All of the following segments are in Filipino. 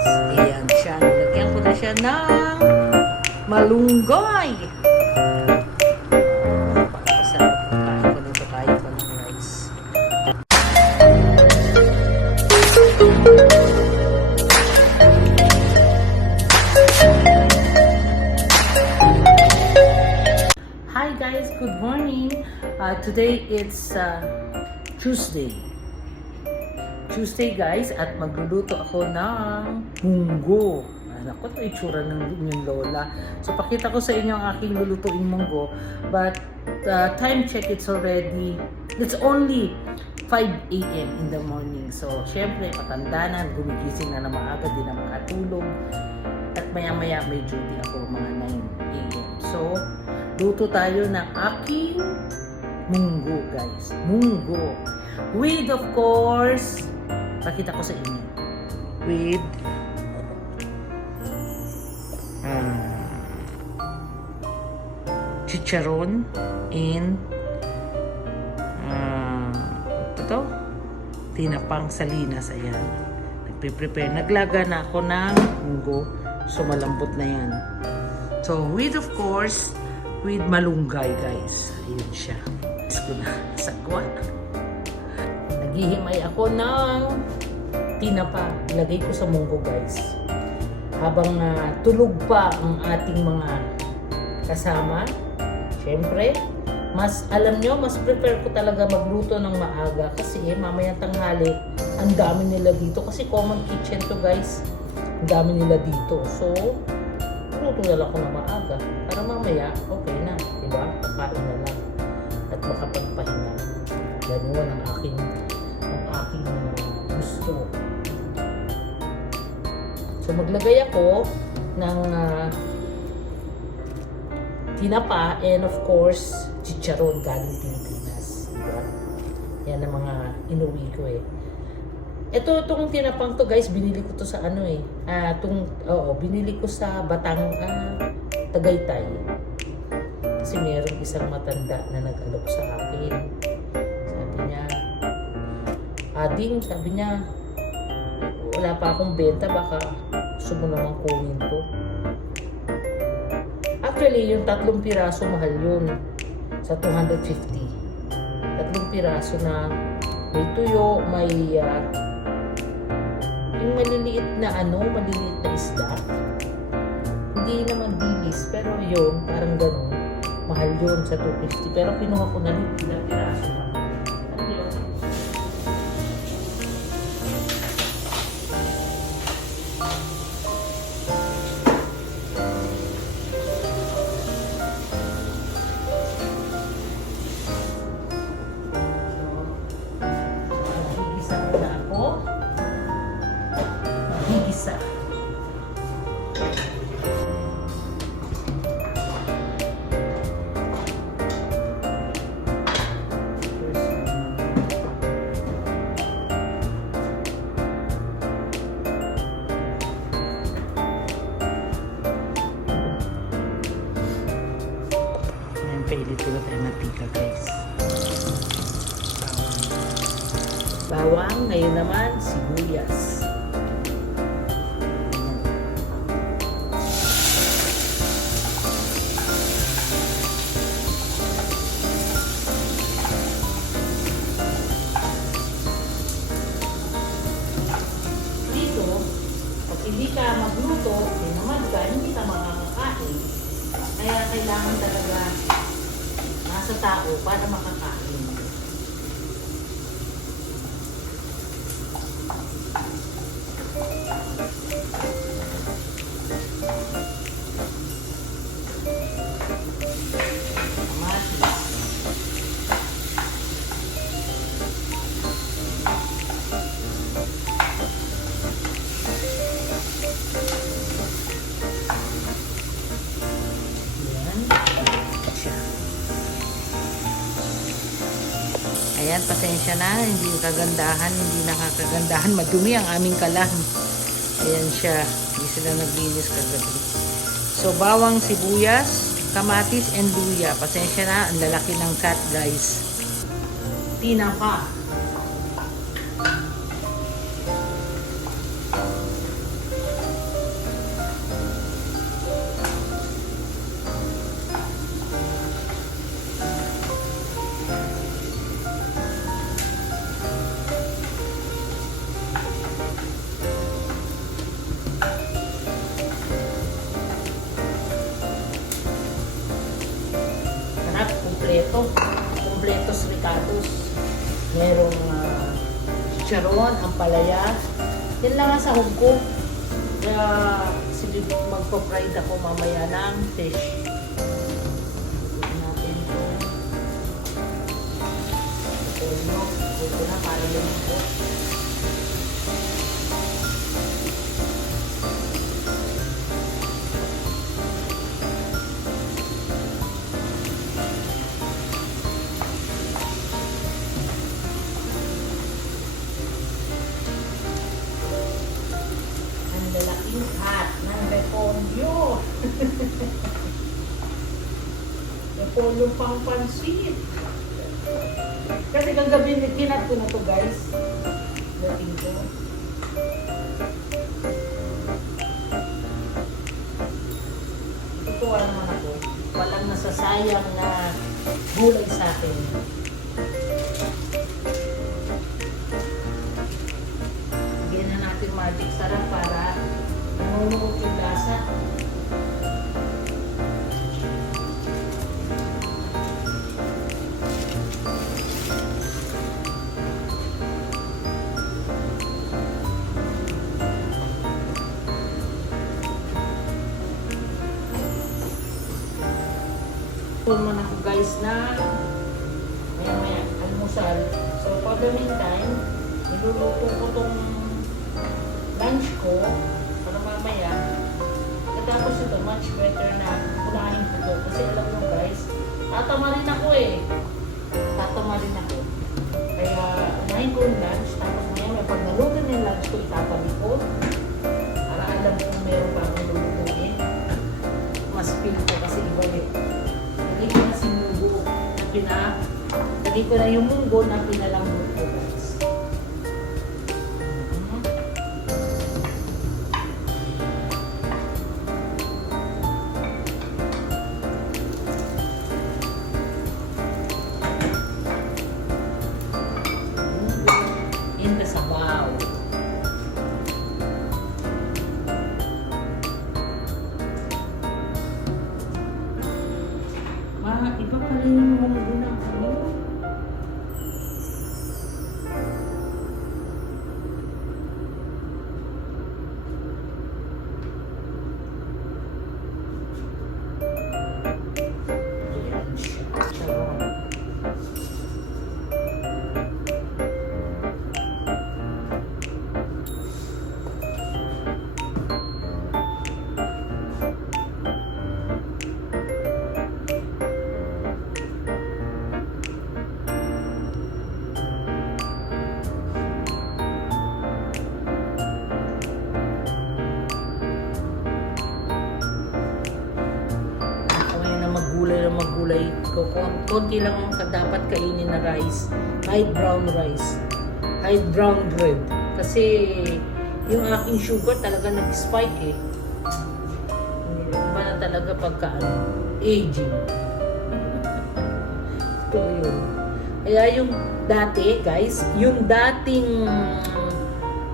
Ayan siya. Nilagyan ko na siya ng malunggay. Hi guys, good morning. Uh, today it's uh, Tuesday. Tuesday guys at magluluto ako ng munggo. Anak ko, ito itsura ng inyong lola. So pakita ko sa inyo ang aking lulutuing munggo. But uh, time check, it's already, it's only 5 a.m. in the morning. So syempre, patanda na, gumigising na na maaga, di na makatulog. At maya-maya may duty ako mga 9 a.m. So, luto tayo ng aking munggo, guys. Munggo. With, of course, pakita ko sa inyo. With, ah, chicharon and ah, ito to, tinapang salinas. Ayan. Nagpe-prepare. Naglaga na ako ng munggo. So, malambot na yan. So, with of course, with malunggay, guys. Ayun siya. Guys ko na sagwa. Naghihimay ako ng tinapa. Ilagay ko sa munggo, guys. Habang ah, tulog pa ang ating mga kasama, syempre, mas alam nyo, mas prefer ko talaga magluto ng maaga kasi eh, mamayang tanghali, ang dami nila dito. Kasi common kitchen to guys. Ang dami nila dito. So, luto na lang ako na maaga. Para mamaya, okay na. Diba? Kakain na lang. At makapagpahinga. Ganun ang aking, So, maglagay ako ng ah, tinapa and of course, chicharon galing Pilipinas. Diba? Yan ang mga inuwi ko eh. Ito, itong tinapang to guys, binili ko to sa ano eh. Ah, tong, oo, binili ko sa Batang, ah, Tagaytay. Kasi meron isang matanda na nag-alok sa akin. Sabi niya, Ading, sabi niya, wala pa akong benta, baka mo naman kunin to. Actually, yung tatlong piraso mahal yun. Sa 250. Tatlong piraso na may tuyo, may ah, yung maliliit na ano, maliliit na isda. Hindi naman dilis, pero yun, parang ganun. Mahal yun sa 250. Pero kinuha ko na rin Bawang, ngayon naman, sibuyas. Pasensya na. Hindi kagandahan, hindi nakakagandahan. Madumi ang aming kalan. Ayan siya. Hindi sila naglinis kagabi. So, bawang sibuyas, kamatis, and luya. Pasensya na, ang lalaki ng cat, guys. Tinapa. Chicharon, ang palaya. Yan lang ang sahog ko. Kaya sige, magpa-fried ako mamaya ng fish. Natin ito na para lumipot. Repolyo. repolyo pang pansit. Kasi kagabi kinat ko na to guys. Dating ko. Tutuwa naman ako. Walang nasasayang na gulay sa akin. Bigyan na natin magic sarap lasa. Pull mo na ako guys na maya maya almusal. So for the meantime, niluluto ko tong lunch ko katapos ito much better na unahin ko to. Kasi alam mo guys tatama rin ako eh. Tatama rin ako. Kaya unahin ko yung lunch. Tapos maya may pag naluto na yung lunch ko itatabi ko. Para alam ko meron pa akong lulutuin. Mas feel ko kasi iba eh hindi ko na sinubo na pina hindi ko na yung munggo na pinalambot ko na maggulay ko. Kon- Konti lang ang dapat kainin na rice. Light brown rice. Light brown bread. Kasi yung aking sugar talaga nag-spike eh. Iba na talaga pagka ano, aging. Ito yun. Kaya yung dati, guys, yung dating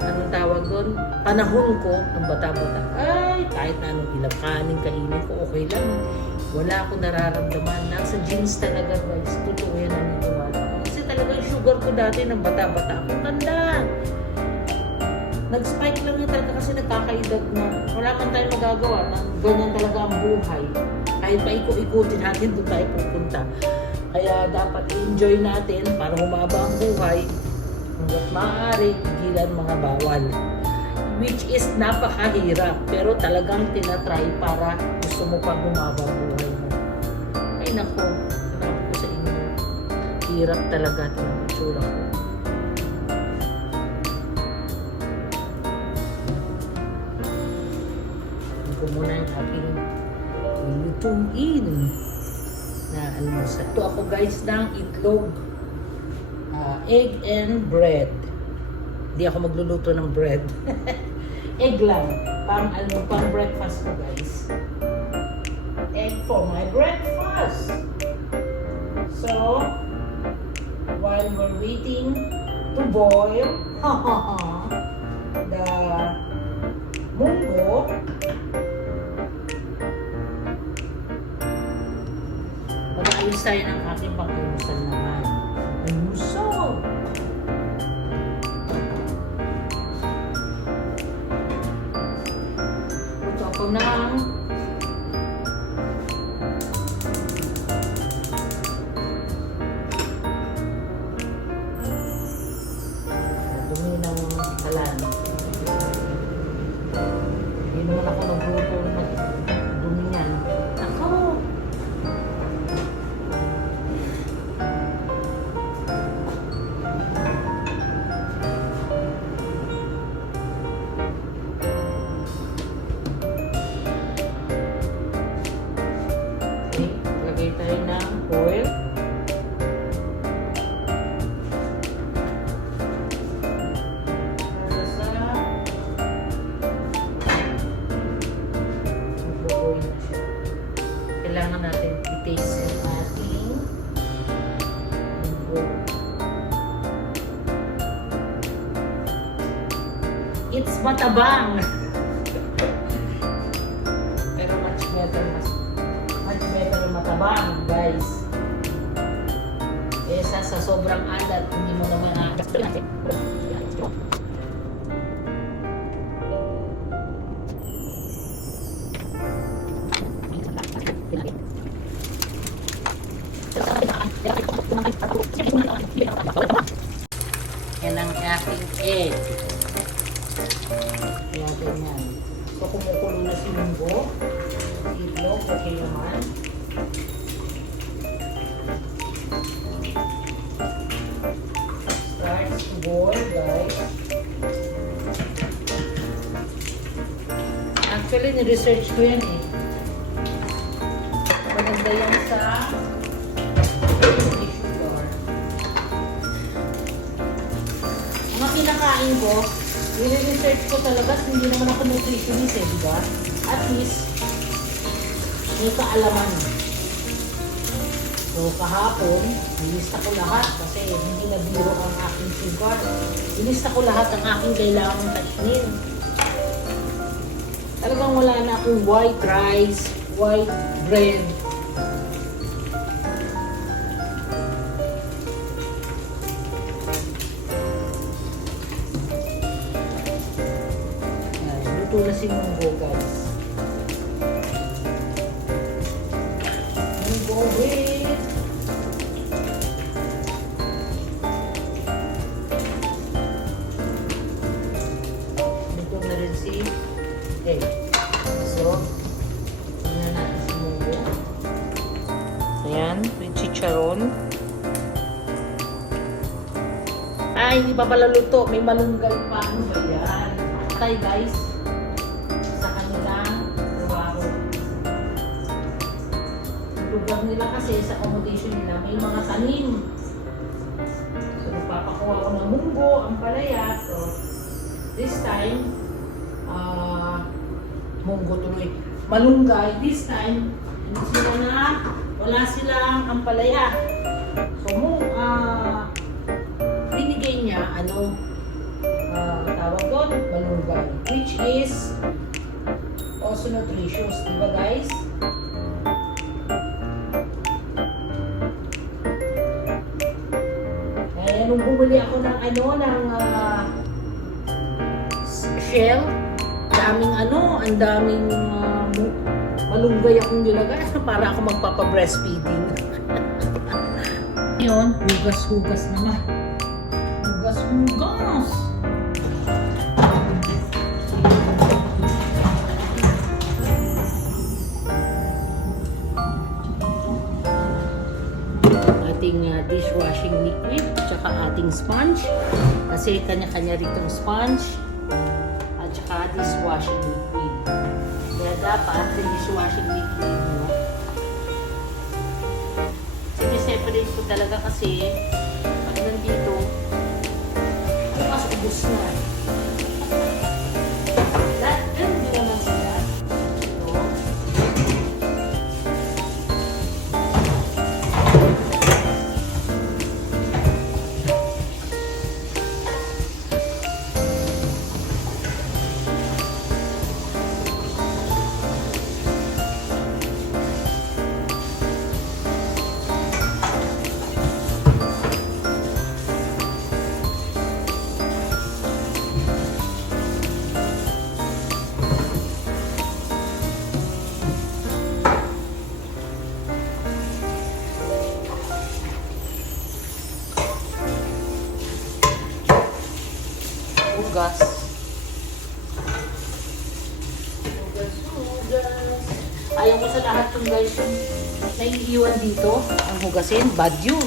anong tawag doon? Panahon ko, nung bata-bata, ay, kahit na anong ilang kanin kainin ko, okay lang. Wala akong nararamdaman. Nasa genes talaga, guys. Totoo yan ang niniwala. ko. Kasi talaga yung sugar ko dati ng bata-bata, ako ganda. Nag-spike lang yun talaga kasi nagkakaedad na. Wala man tayong magagawa. Na ganyan talaga ang buhay. Kahit pa ikot-ikutin natin, doon tayo pupunta. Kaya dapat i-enjoy natin para humaba ang buhay. Hanggat maaari, pigilan mga bawal. Which is napakahirap. Pero talagang tinatry para gusto mo pang humaba buhay mo. Ay nako, sinabi ko sa inyo. Hirap talaga ng itsura ko. Ko muna yung aking lutuin na almusal. Ito ako guys ng itlog. Ah, egg and bread. Hindi ako magluluto ng bread. egg lang. Pang, ano, pang breakfast ko guys. Egg for my breakfast. So, while we're waiting to boil the munggo, mag-ayos tayo ng ating pang-almusal naman. Almusal! Sobrang alat, Boil, guys. Actually, ni-research ko yan eh. Maganda yan sa tissue floor. Mga kinakain ko, nire-research ko talaga, hindi naman ako nutritionist eh, di? At least, may kaalaman. So, kahapon, nilista ko lahat kasi hindi na biro ang aking sugar. Nilista ko lahat ang aking kailangang kainin. Talagang wala na akong white rice, white bread. Luto na si Munggo, guys. Ay, hindi pa pala luto. May malunggay pa. Ano ba yan? Tay guys, sa kanilang trabaho. Lugar nila kasi sa accommodation nila may mga tanim. So, nagpapakuha ko ng munggo, ang palaya. So, this time, ah, munggo tuloy. Malunggay, this time, hindi sila na, wala silang ampalaya. Tawag doon, malunggay, which is also nutritious, di ba guys? Kaya nung bumili ako ng ano, ng ah, shell, daming ano, ang daming mu- malunggay akong nilagay para ako magpapa-breastfeeding. Yun, hugas-hugas naman. Hugas-hugas! Ating uh, dishwashing liquid tsaka ating sponge. Kasi kanya-kanya ritong sponge at tsaka dishwashing liquid. Kaya dapat yung dishwashing liquid mo siniseparate ko talaga kasi pag nandito bukas ubos na. lahat sa yung guys yung naiiwan dito. Ang hugasin, bad yun.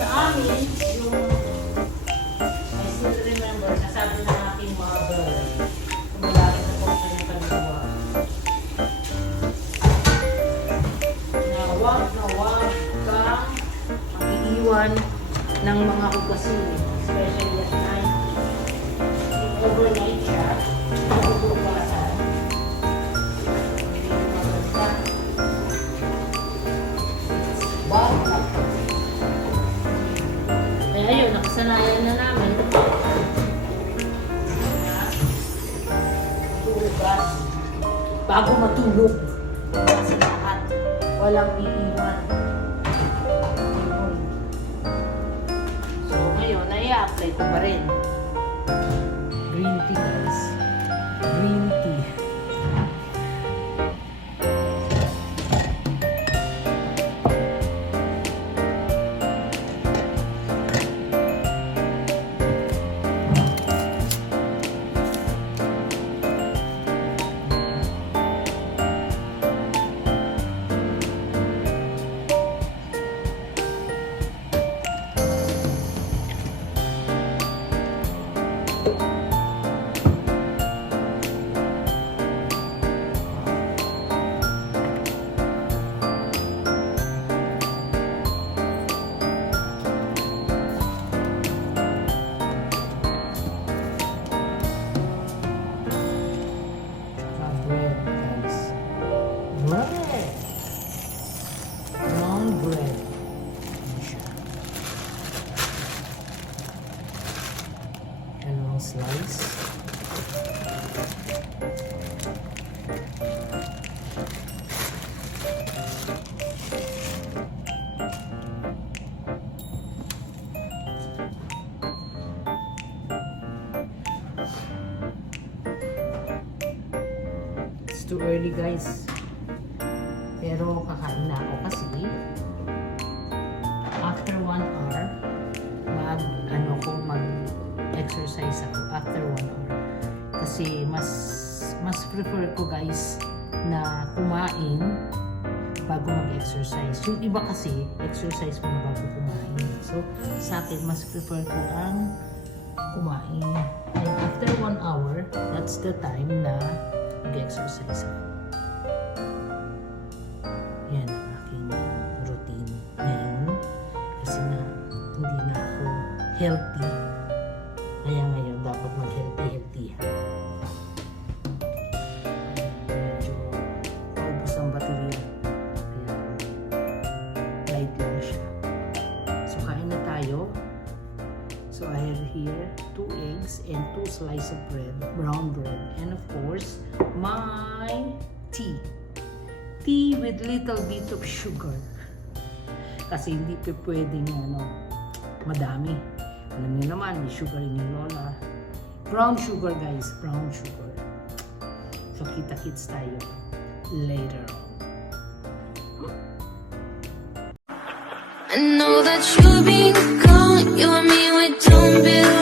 Sa amin, yung I still remember, nasabi ng aking mother, kung malaki na po kanyang paniwa, na wag na wag kang mag-iiwan ng mga hugasin, especially at night. Yung overnight nakasanayan na namin. Tugas. Bago matulog. Nasa lahat. Walang iiwan. So ngayon, nai-apply ko pa rin. Green tea slice. It's too early guys. Mas prefer ko guys na kumain bago mag-exercise. Yung iba kasi, exercise mo na bago kumain. So, sa akin, mas prefer ko ang kumain. And after one hour, that's the time na mag-exercise ako. Yan ang aking routine ngayon. Kasi nga, hindi na ako healthy. Tayo. So I have here two eggs and two slices of bread, brown bread, and of course, my tea. Tea with little bit of sugar. Kasi hindi pa pwedeng ano, madami. Alam niyo naman, may sugar in yung lola. Brown sugar guys, brown sugar. So kita-kits tayo later on. I know that you've been gone, you and me, we don't belong.